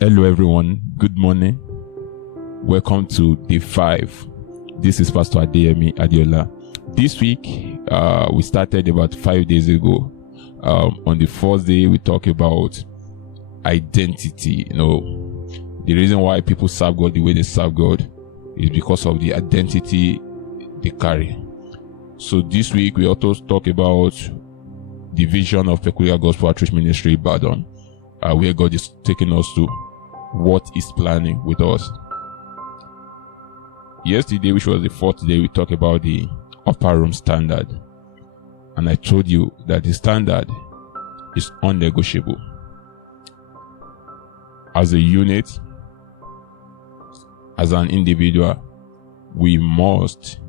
Hello everyone, good morning. Welcome to day 5. This is Pastor Adeyemi Adiola. This week, we started about 5 days ago. On the first day, we talked about identity. The reason why people serve God the way they serve God is because of the identity they carry. So this week, we also talk about the vision of Peculiar Gospel Outreach Ministry Ibadan, where God is taking us to, what is planning with us. Yesterday, which was the 4th day, we talked about the upper room standard, and I told you that the standard is unnegotiable. As a unit, as an individual, we must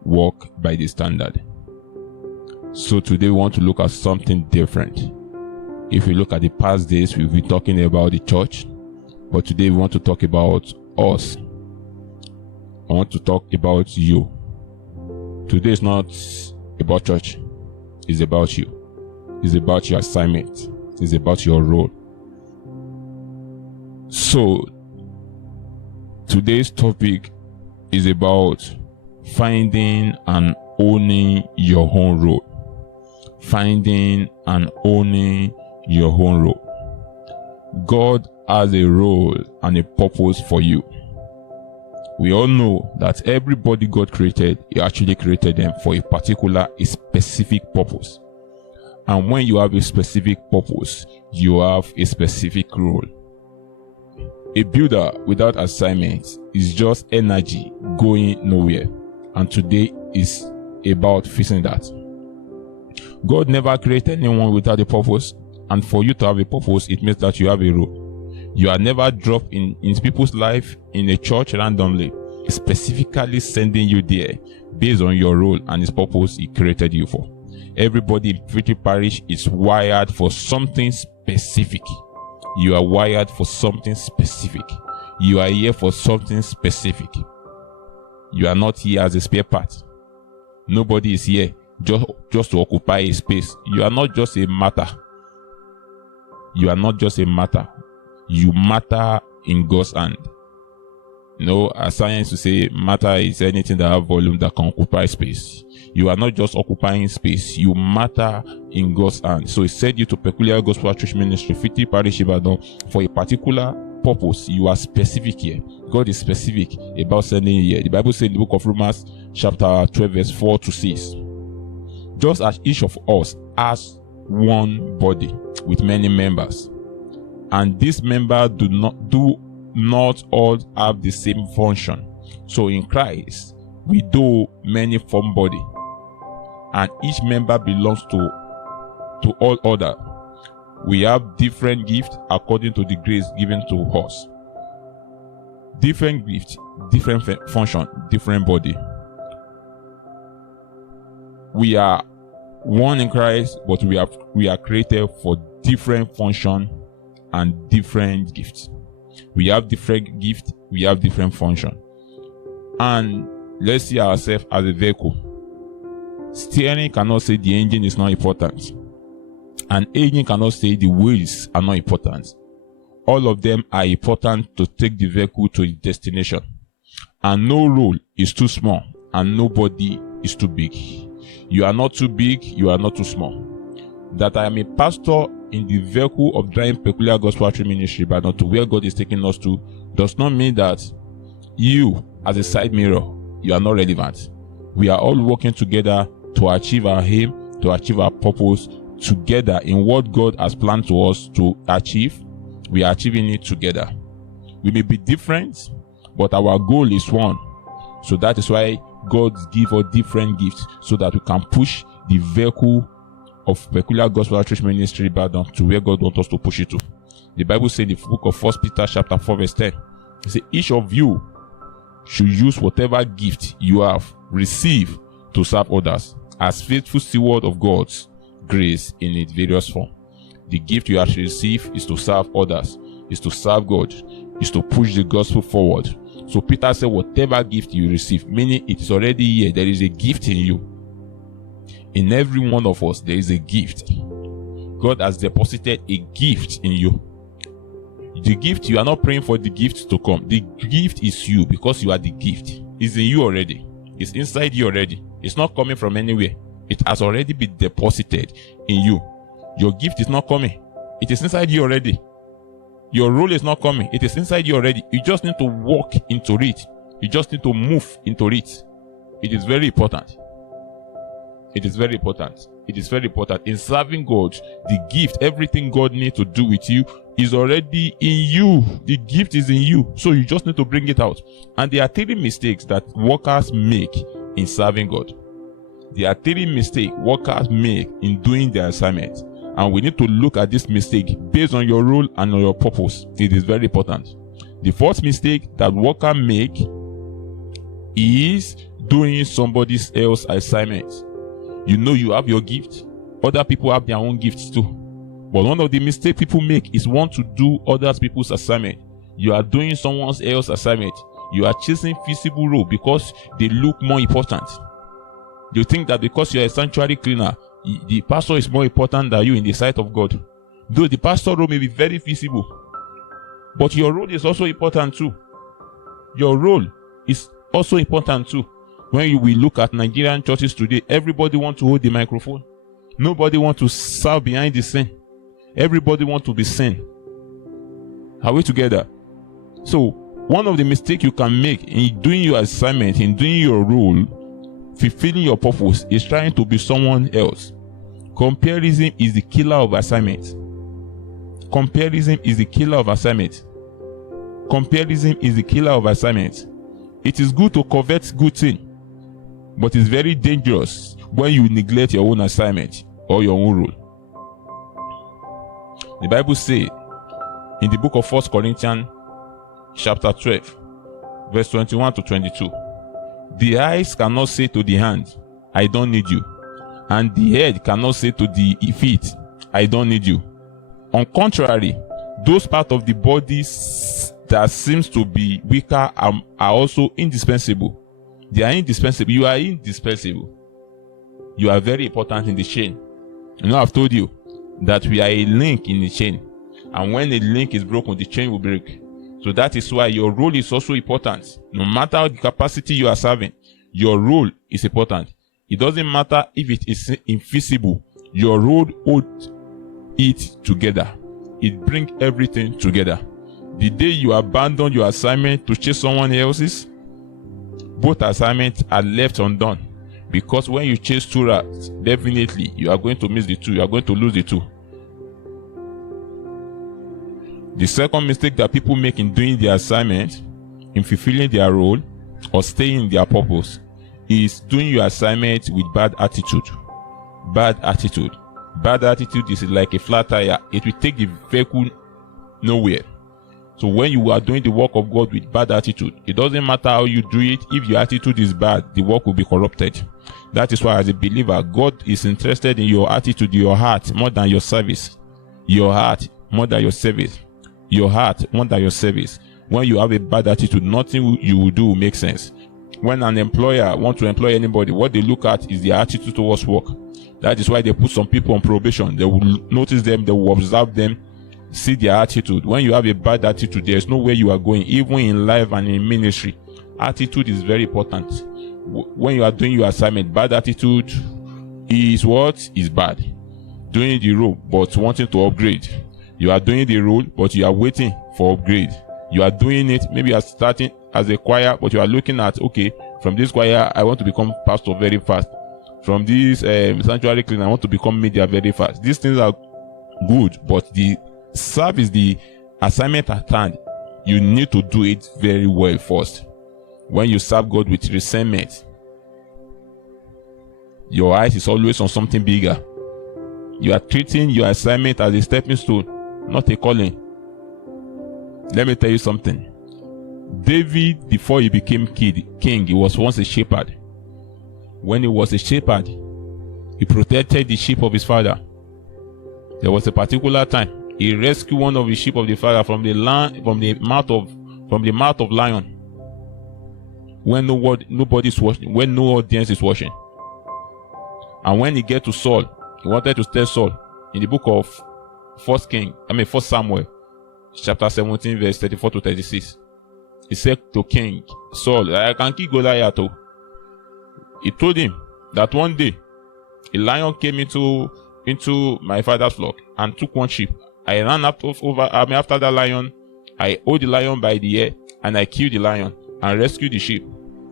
walk by the standard. So today we want to look at something different. If we look at the past days, we've been talking about the church, but today we want to talk about us. I want to talk about you. Today is not about church. It's about you. It's about your assignment. It's about your role. So, today's topic is about finding and owning your own role. Finding and owning your own role. God has a role and a purpose for you. We all know that everybody God created, He actually created them for a specific purpose. And when you have a specific purpose, you have a specific role. A builder without assignment is just energy going nowhere. And today is about fixing that. God never created anyone without a purpose. And for you to have a purpose, it means that you have a role. You are never dropped in people's life in a church randomly, specifically sending you there based on your role and His purpose He created you for. Everybody in Victory Parish is wired for something specific. You are wired for something specific. You are here for something specific. You are not here as a spare part. Nobody is here just to occupy a space. You are not just a matter. You are not just a matter. You matter in God's hand. As science to say, matter is anything that have volume that can occupy space. You are not just occupying space. You matter in God's hand. So He sent you to Peculiar Gospel Outreach Ministry, Victory Parish Ibadan, for a particular purpose. You are specific here. God is specific about sending you here. The Bible says in the book of Romans, chapter 12, verse 4 to 6. Just as each of us has one body with many members, and these members do not all have the same function. So in Christ, we do many form body, and each member belongs to all other. We have different gifts according to the grace given to us. Different gifts, different function, different body. We are one in Christ, but we are created for different function and different gifts. We have different gifts, we have different function. And let's see ourselves as a vehicle. Steering cannot say the engine is not important. An engine cannot say the wheels are not important. All of them are important to take the vehicle to its destination. And no role is too small, and nobody is too big. You are not too big, you are not too small. That I am a pastor in the vehicle of driving Peculiar Gospel Outreach Ministry, but not to where God is taking us to, does not mean that you, as a side mirror, you are not relevant. We are all working together to achieve our aim, to achieve our purpose, together in what God has planned to us to achieve. We are achieving it together. We may be different, but our goal is one. So that is why God gives us different gifts, so that we can push the vehicle of Peculiar Gospel Outreach Ministry Ibadan to where God wants us to push it to. The Bible says in the book of 1 Peter chapter 4 verse 10, it says, each of you should use whatever gift you have received to serve others as faithful steward of God's grace in its various form. The gift you have received is to serve others, is to serve God, is to push the gospel forward. So Peter said, whatever gift you receive, meaning it is already here, there is a gift in you. In every one of us, there is a gift. God has deposited a gift in you. The gift, you are not praying for the gift to come. The gift is you, because you are the gift. It's in you already. It's inside you already. It's not coming from anywhere. It has already been deposited in you. Your gift is not coming. It is inside you already. Your role is not coming. It is inside you already. You just need to walk into it. You just need to move into it. It is very important. It is very important. It is very important. In serving God, the gift, everything God needs to do with you is already in you. The gift is in you. So you just need to bring it out. And there are 3 mistakes that workers make in serving God. There are 3 mistakes workers make in doing their assignment. And we need to look at this mistake based on your role and on your purpose. It is very important. The first mistake that workers make is doing somebody else's assignment. You know you have your gift. Other people have their own gifts too. But one of the mistakes people make is want to do other people's assignment. You are doing someone else's assignment. You are chasing visible role because they look more important. You think that because you are a sanctuary cleaner, the pastor is more important than you in the sight of God. Though the pastor role may be very visible, but your role is also important too. Your role is also important too. When we look at Nigerian churches today, everybody wants to hold the microphone. Nobody wants to serve behind the scene. Everybody wants to be seen. Are we together? So, one of the mistakes you can make in doing your assignment, in doing your role, fulfilling your purpose, is trying to be someone else. Comparison is the killer of assignment. Comparison is the killer of assignment. Comparison is the killer of assignment. It is good to covet good thing, but it's very dangerous when you neglect your own assignment or your own role. The Bible says in the book of 1 Corinthians chapter 12, verse 21 to 22, the eyes cannot say to the hand, I don't need you. And the head cannot say to the feet, I don't need you. On contrary, those parts of the body that seems to be weaker are also indispensable. They are indispensable. You are indispensable. You are very important in the chain. You know, I've told you that we are a link in the chain. And when a link is broken, the chain will break. So that is why your role is also important. No matter the capacity you are serving, your role is important. It doesn't matter if it is invisible. Your role holds it together. It brings everything together. The day you abandon your assignment to chase someone else's, both assignments are left undone. Because when you chase 2 rats, definitely you are going to miss the 2. You are going to lose the 2. The second mistake that people make in doing their assignment, in fulfilling their role, or staying in their purpose, is doing your assignment with bad attitude. Bad attitude. Bad attitude is like a flat tire. It will take the vehicle nowhere. So when you are doing the work of God with bad attitude, it doesn't matter how you do it. If your attitude is bad, the work will be corrupted. That is why, as a believer, God is interested in your attitude, your heart, more than your service. Your heart more than your service. Your heart more than your service. When you have a bad attitude, nothing you will do will make sense. When an employer wants to employ anybody, what they look at is their attitude towards work. That is why they put some people on probation. They will notice them, they will observe them, see their attitude. When you have a bad attitude, there is nowhere you are going, even in life and in ministry. Attitude is very important. When you are doing your assignment, bad attitude is what? Is bad. Doing the role, but wanting to upgrade. You are doing the role, but you are waiting for upgrade. You are doing it, maybe you are starting as a choir, but you are looking at, okay, from this choir, I want to become pastor very fast. From this sanctuary cleaner, I want to become media very fast. These things are good, but the service, the assignment at hand, you need to do it very well first. When you serve God with resentment, your eyes is always on something bigger. You are treating your assignment as a stepping stone, not a calling. Let me tell you something. David, before he became king, he was once a shepherd. When he was a shepherd, he protected the sheep of his father. There was a particular time he rescued one of the sheep of the father from the mouth of lion. When nobody's watching, when no audience is watching. And when he get to Saul, he wanted to tell Saul in the book of 1 Samuel, chapter 17, verse 34 to 36. He said to King Saul, I can kill Goliath. He told him that one day a lion came into my father's flock and took one sheep. I ran after that lion. I hold the lion by the ear and I killed the lion and rescued the sheep.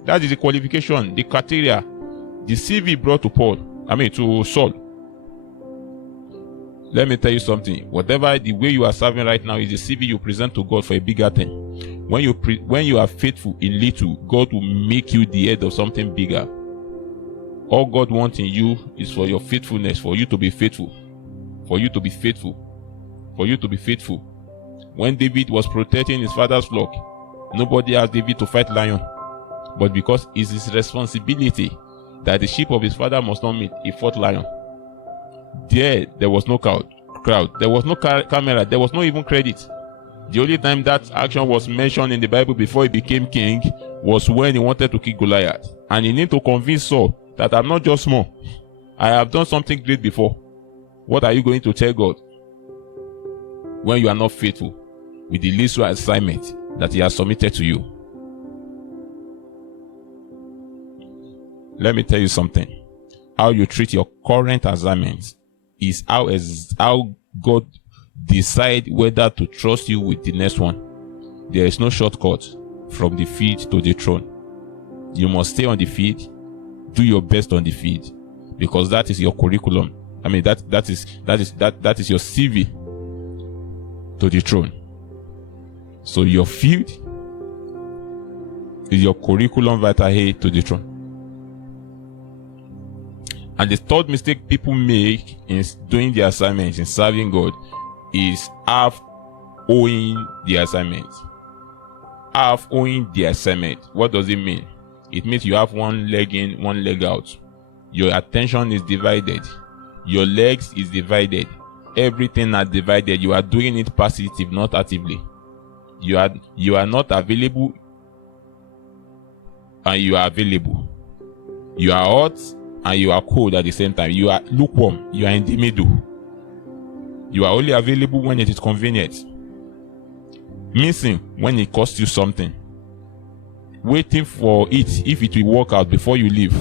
That is the qualification, the criteria, the CV brought to Saul. Let me tell you something. Whatever the way you are serving right now is the CV you present to God for a bigger thing. When you are faithful in little, God will make you the head of something bigger. All God wants in you is for your faithfulness, for you to be faithful, for you to be faithful, for you to be faithful. When David was protecting his father's flock, nobody asked David to fight lion, but because it's his responsibility that the sheep of his father must not meet, he fought lion. There was no crowd, there was no camera, there was no even credit. The only time that action was mentioned in the Bible before he became king was when he wanted to kill Goliath, and he needed to convince Saul that I'm not just small, I have done something great before. What are you going to tell God when you are not faithful with the little assignment that he has submitted to you? Let me tell you something. How you treat your current assignment is how God decide whether to trust you with the next one. There is no shortcut from the field to the throne. You must stay on the field, do your best on the field, because that is your curriculum. That is your CV to the throne. So your field is your curriculum vitae to the throne. And the third mistake people make in doing the assignment, in serving God, is half owing the assignment. Half owing the assignment. What does it mean? It means you have one leg in, one leg out. Your attention is divided. Your legs is divided. Everything are divided. You are doing it passive, not actively. You are not available, and you are available. You are hot and you are cold at the same time. You are lukewarm. You are in the middle. You are only available when it is convenient. Missing when it costs you something. Waiting for it if it will work out before you leave.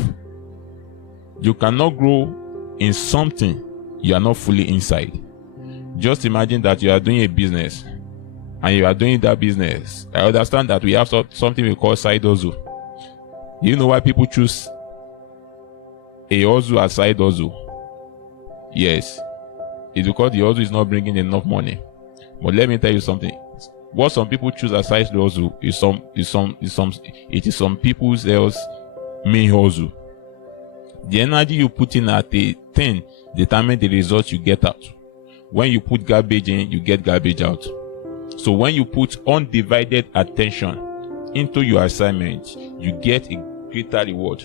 You cannot grow in something you are not fully inside. Just imagine that you are doing a business and you are doing that business. I understand that we have something we call side hustle. Do you know why people choose a hustle as side hustle? Yes, it's because the hustle is not bringing enough money. But let me tell you something. What some people choose as side hustle is some people's else main hustle. The energy you put in at a thing determines the result you get out. When you put garbage in, you get garbage out. So when you put undivided attention into your assignment, you get a greater reward.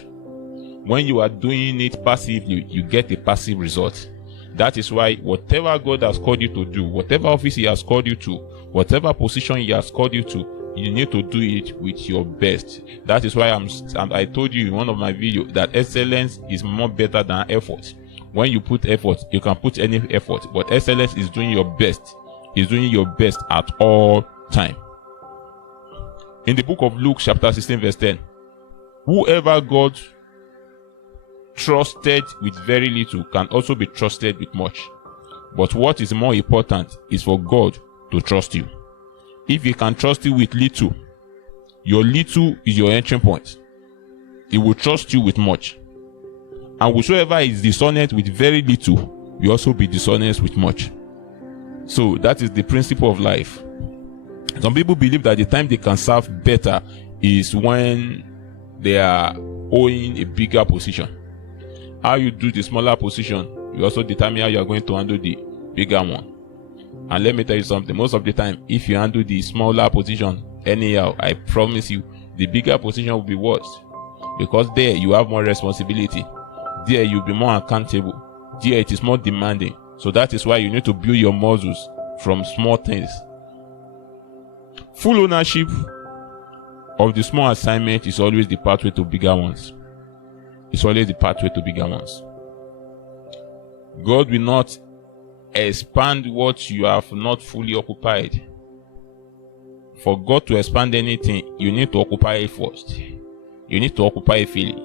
When you are doing it passively, you get a passive result. That is why whatever God has called you to do, whatever office He has called you to, whatever position He has called you to, you need to do it with your best. That is why I told you in one of my videos that excellence is more better than effort. When you put effort, you can put any effort, but excellence is doing your best. Is doing your best at all time. In the book of Luke, chapter 16, verse 10, whoever God trusted with very little can also be trusted with much. But what is more important is for God to trust you. If He can trust you with little, your little is your entry point. He will trust you with much. And whosoever is dishonest with very little will also be dishonest with much. So that is the principle of life. Some people believe that the time they can serve better is when they are owning a bigger position. How you do the smaller position will also determine how you are going to handle the bigger one. And let me tell you something, most of the time, if you handle the smaller position anyhow, I promise you, the bigger position will be worse. Because there you have more responsibility. There you'll be more accountable. There it is more demanding. So that is why you need to build your muscles from small things. Full ownership of the small assignment is always the pathway to bigger ones. It's always the pathway to bigger ones. God will not expand what you have not fully occupied. for God to expand anything, you need to occupy it first. You need to occupy a field.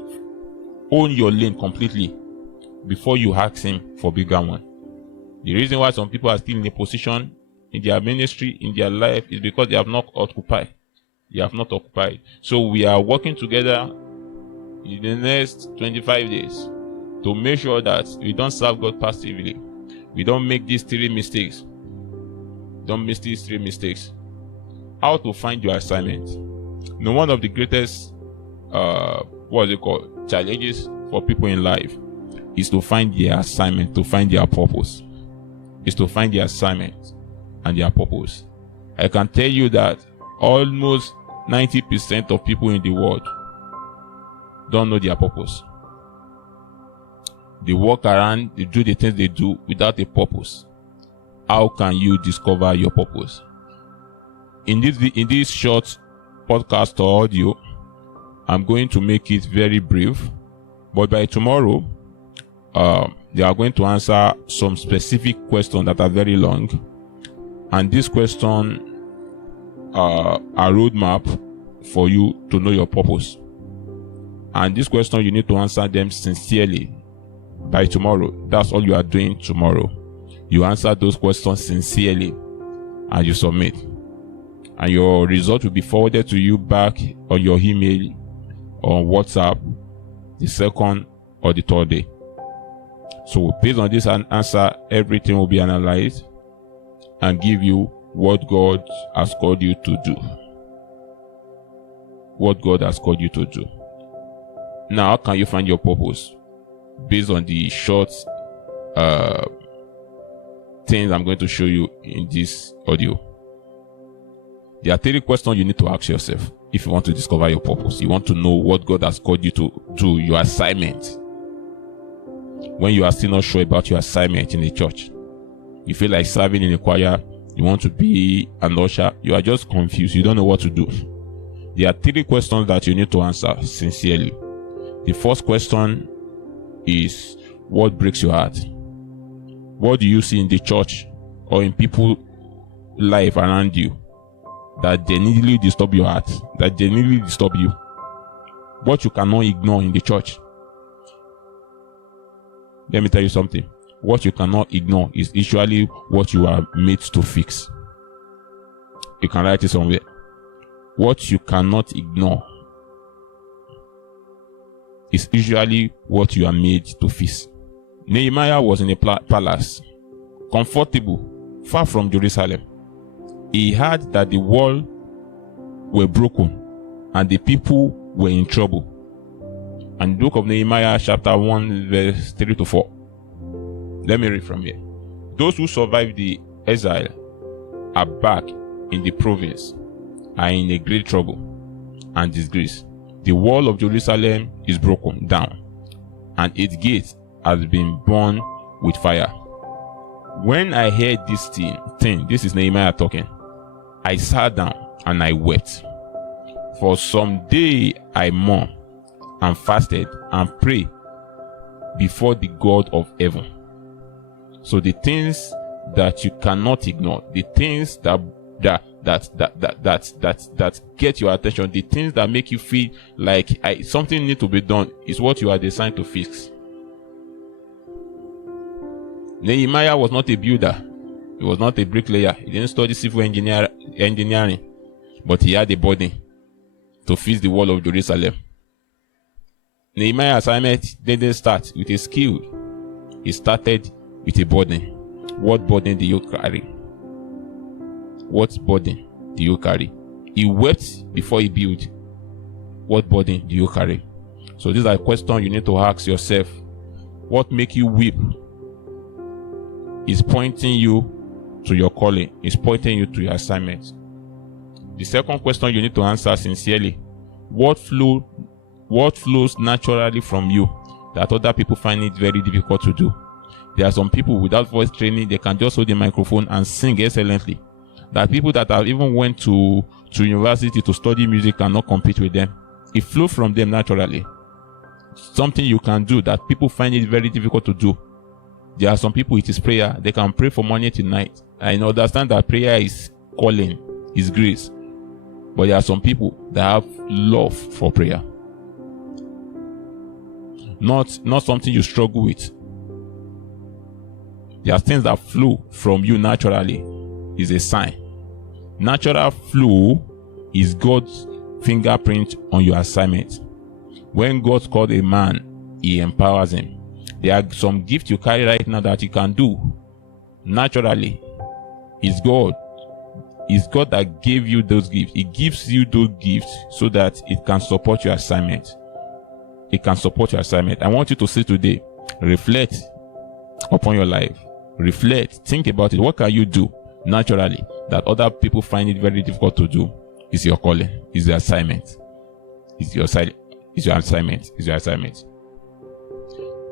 Own your lane completely before you ask him for bigger one. The reason why some people are still in a position in their ministry, in their life, is because they have not occupied. They have not occupied. So we are working together in the next 25 days to make sure that we don't serve God passively. We don't make these 3 mistakes. Don't miss these 3 mistakes. How to find your assignment. Now, one of the greatest challenges for people in life is to find their assignment, to find their purpose. Is to find their assignment and their purpose. I can tell you that almost 90% of people in the world don't know their purpose. They walk around, they do the things they do without a purpose. How can you discover your purpose? In this short podcast or audio, I'm going to make it very brief, but by tomorrow, they are going to answer some specific questions that are very long, and this question are a roadmap for you to know your purpose. And this question, you need to answer them sincerely by tomorrow. That's all you are doing tomorrow. You answer those questions sincerely and you submit, and your result will be forwarded to you back on your email, on WhatsApp, the second or the third day. So based on this answer, everything will be analyzed and give you what God has called you to do. What God has called you to do. Now, how can you find your purpose? Based on the short things I'm going to show you in this audio. There are 3 questions you need to ask yourself if you want to discover your purpose. You want to know what God has called you to do, your assignment. When you are still not sure about your assignment in the church, you feel like serving in a choir, you want to be an usher, you are just confused, you don't know what to do. There are 3 questions that you need to answer sincerely. The first question is, what breaks your heart? What do you see in the church or in people's life around you that genuinely disturb your heart, that genuinely disturb you? What you cannot ignore in the church? Let me tell you something. What you cannot ignore is usually what you are made to fix. You can write it somewhere. What you cannot ignore is usually what you are made to fix. Nehemiah was in a palace, comfortable, far from Jerusalem. He heard that the wall were broken and the people were in trouble. And the book of Nehemiah chapter 1 verse 3 to 4. Let me read from here. Those who survived the exile are back in the province, are in a great trouble and disgrace. The wall of Jerusalem is broken down, and its gate has been burned with fire. When I heard this thing, this is Nehemiah talking, I sat down and I wept. For some day I mourned and fasted and prayed before the God of heaven. So the things that you cannot ignore, the things that get your attention, the things that make you feel like something needs to be done, is what you are designed to fix. Nehemiah was not a builder. He was not a bricklayer. He didn't study civil engineering, but he had a burden to fix the wall of Jerusalem. Nehemiah's assignment didn't start with a skill. He started with a burden. What burden do you carry? What burden do you carry? He wept before he built. What burden do you carry? So these are questions you need to ask yourself. What makes you weep is pointing you to your calling, is pointing you to your assignment. The second question you need to answer sincerely: what flows naturally from you that other people find it very difficult to do? There are some people without voice training, they can just hold the microphone and sing excellently. There are people that have even went to university to study music cannot compete with them. It flows from them naturally. Something you can do that people find it very difficult to do. There are some people, it is prayer. They can pray from morning to night. I understand that prayer is calling, is grace. But there are some people that have love for prayer. Not something you struggle with. There are things that flow from you naturally. Is a sign. Natural flow is God's fingerprint on your assignment. When God called a man, he empowers him. There are some gifts you carry right now that you can do naturally. It's God. It's God that gave you those gifts. He gives you those gifts so that it can support your assignment. It can support your assignment. I want you to sit today, reflect upon your life. Reflect, think about it. What can you do naturally that other people find it very difficult to do? Is your calling, is your assignment. Is your assignment.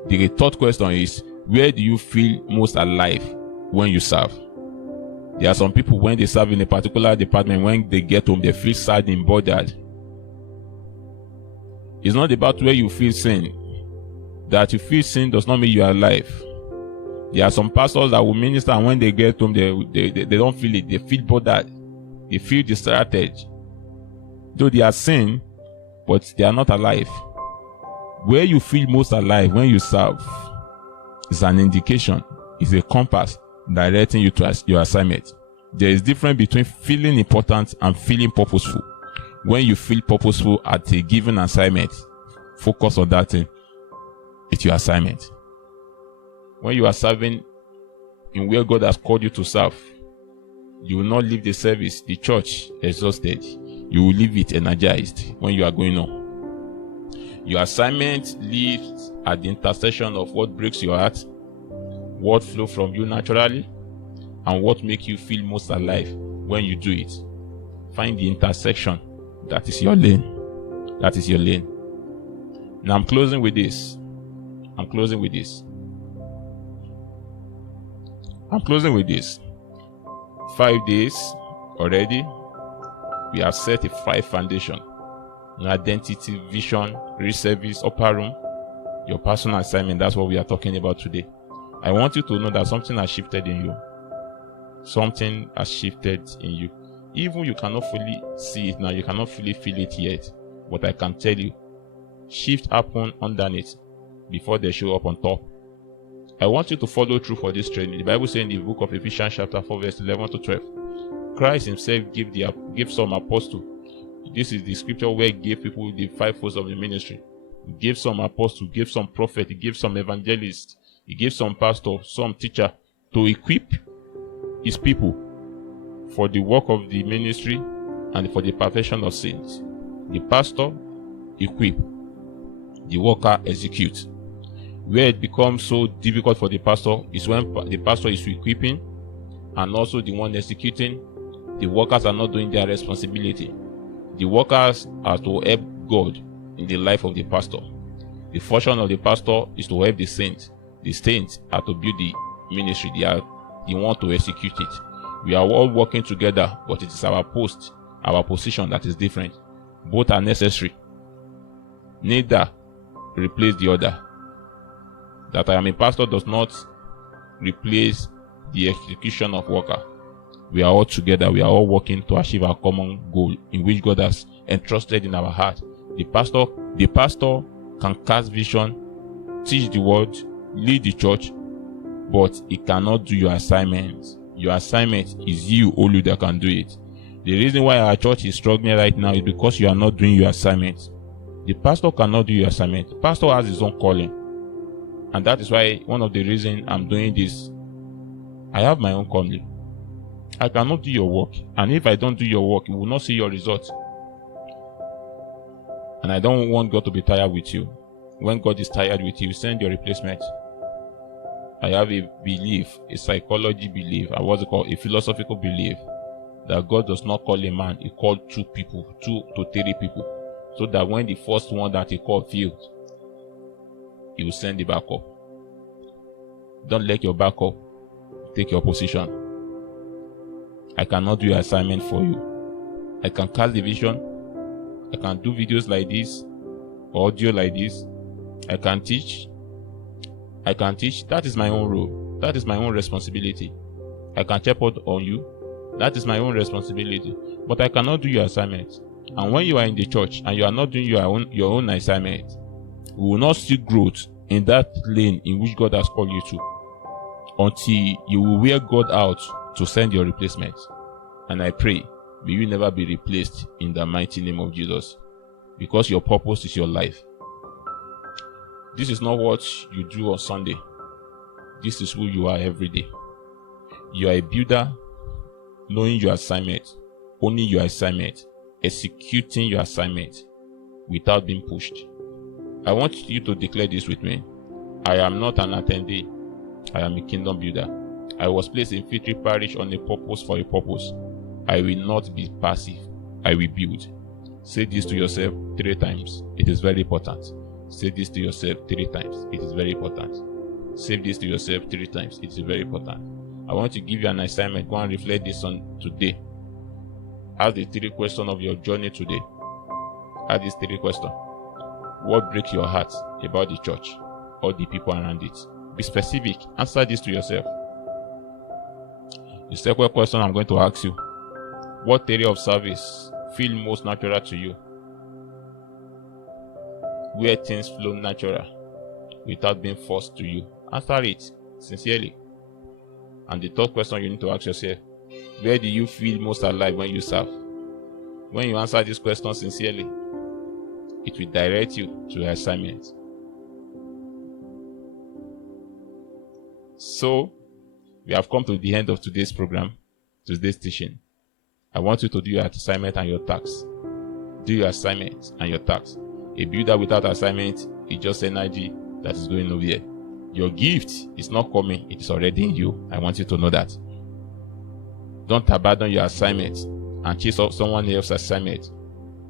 The third question is, where do you feel most alive when you serve? There are some people, when they serve in a particular department, when they get home, they feel sad and bothered. It's not about where you feel sin. That you feel sin does not mean you are alive. There are some pastors that will minister, and when they get home, they don't feel it. They feel bothered. They feel distracted. Though they are sin, but they are not alive. Where you feel most alive when you serve is an indication, is a compass directing you to your assignment. There is difference between feeling important and feeling purposeful. When you feel purposeful at a given assignment, focus on that thing. It's your assignment. When you are serving in where God has called you to serve, you will not leave the service, the church, exhausted. You will leave it energized when you are going on. Your assignment lives at the intersection of what breaks your heart, what flows from you naturally, and what makes you feel most alive when you do it. Find the intersection. That is your lane. That is your lane. Now I'm closing with this. 5 days already. We have set a 5 foundation. Identity, vision, reservice, upper room, your personal assignment. That's what we are talking about today. I want you to know that something has shifted in you. Something has shifted in you. Even you cannot fully see it now, you cannot fully feel it yet. But I can tell you, shift happen underneath before they show up on top. I want you to follow through for this training. The Bible says in the book of Ephesians chapter 4 verse 11 to 12, Christ himself gave some apostles. This is the scripture where he gave people the 5 folds of the ministry. He gave some apostles, gave some prophets, he gave some evangelists, he gave some pastors, some teacher to equip his people for the work of the ministry and for the perfection of saints. The pastor equip, the worker execute. Where it becomes so difficult for the pastor is when the pastor is equipping and also the one executing. The workers are not doing their responsibility. The workers are to help God in the life of the pastor. The function of the pastor is to help the saints. The saints are to build the ministry. They are the one to execute it. We are all working together, but it is our post, our position that is different. Both are necessary. Neither replace the other. That I am a pastor does not replace the execution of worker. We are all together. We are all working to achieve our common goal in which God has entrusted in our heart. The pastor can cast vision, teach the word, lead the church, but he cannot do your assignment. Your assignment is you only that can do it. The reason why our church is struggling right now is because you are not doing your assignment. The pastor cannot do your assignment. The pastor has his own calling. And that is why one of the reasons I'm doing this, I have my own calling. I cannot do your work. And if I don't do your work, you will not see your results. And I don't want God to be tired with you. When God is tired with you, send your replacement. I have a belief, a psychology belief, and what's it called? A philosophical belief that God does not call a man, he called 2 to 3 people. So that when the first one that he called failed, he will send the backup. Don't let your backup take your position. I cannot do your assignment for you. I can cast the vision. I can do videos like this, audio like this. I can teach. That is my own role. That is my own responsibility. I can check out on you. That is my own responsibility. But I cannot do your assignment. And when you are in the church and you are not doing your own assignment, we will not see growth in that lane in which God has called you to, until you will wear God out to send your replacement. And I pray, may you never be replaced in the mighty name of Jesus, because your purpose is your life. This is not what you do on Sunday. This is who you are every day. You are a builder, knowing your assignment, owning your assignment, executing your assignment without being pushed. I want you to declare this with me. I am not an attendee. I am a kingdom builder. I was placed in Victory Parish on a purpose for a purpose. I will not be passive. I will build. Say this to yourself 3 times. It is very important. Say this to yourself 3 times. It is very important. Say this to yourself 3 times. It is very important. I want to give you an assignment. Go and reflect this on today. Ask the 3 questions of your journey today. Ask these 3 questions. What breaks your heart about the church or the people around it? Be specific. Answer this to yourself. The second question I'm going to ask you: what area of service feels most natural to you? Where things flow natural without being forced to you? Answer it sincerely. And the third question you need to ask yourself: where do you feel most alive when you serve? When you answer this question sincerely, it will direct you to your assignment. So, we have come to the end of today's program, today's teaching. I want you to do your assignment and your tasks. Do your assignment and your tasks. A builder without assignment is just energy that is going nowhere. Your gift is not coming, it is already in you. I want you to know that. Don't abandon your assignment and chase up someone else's assignment.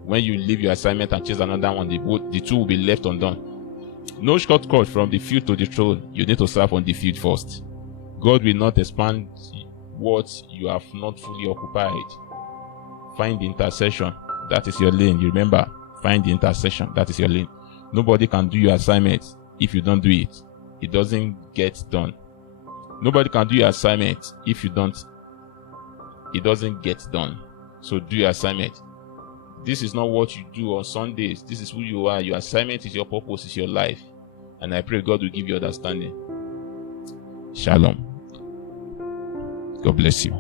When you leave your assignment and chase another one, the two will be left undone. No shortcut from the field to the throne. You need to serve on the field first. God will not expand what you have not fully occupied. Find the intercession. That is your lane. You remember, find the intercession. That is your lane. Nobody can do your assignment if you don't do it. It doesn't get done. Nobody can do your assignment if you don't. It doesn't get done. So do your assignment. This is not what you do on Sundays. This is who you are. Your assignment is your purpose, is your life. And I pray God will give you understanding. Shalom. God bless you.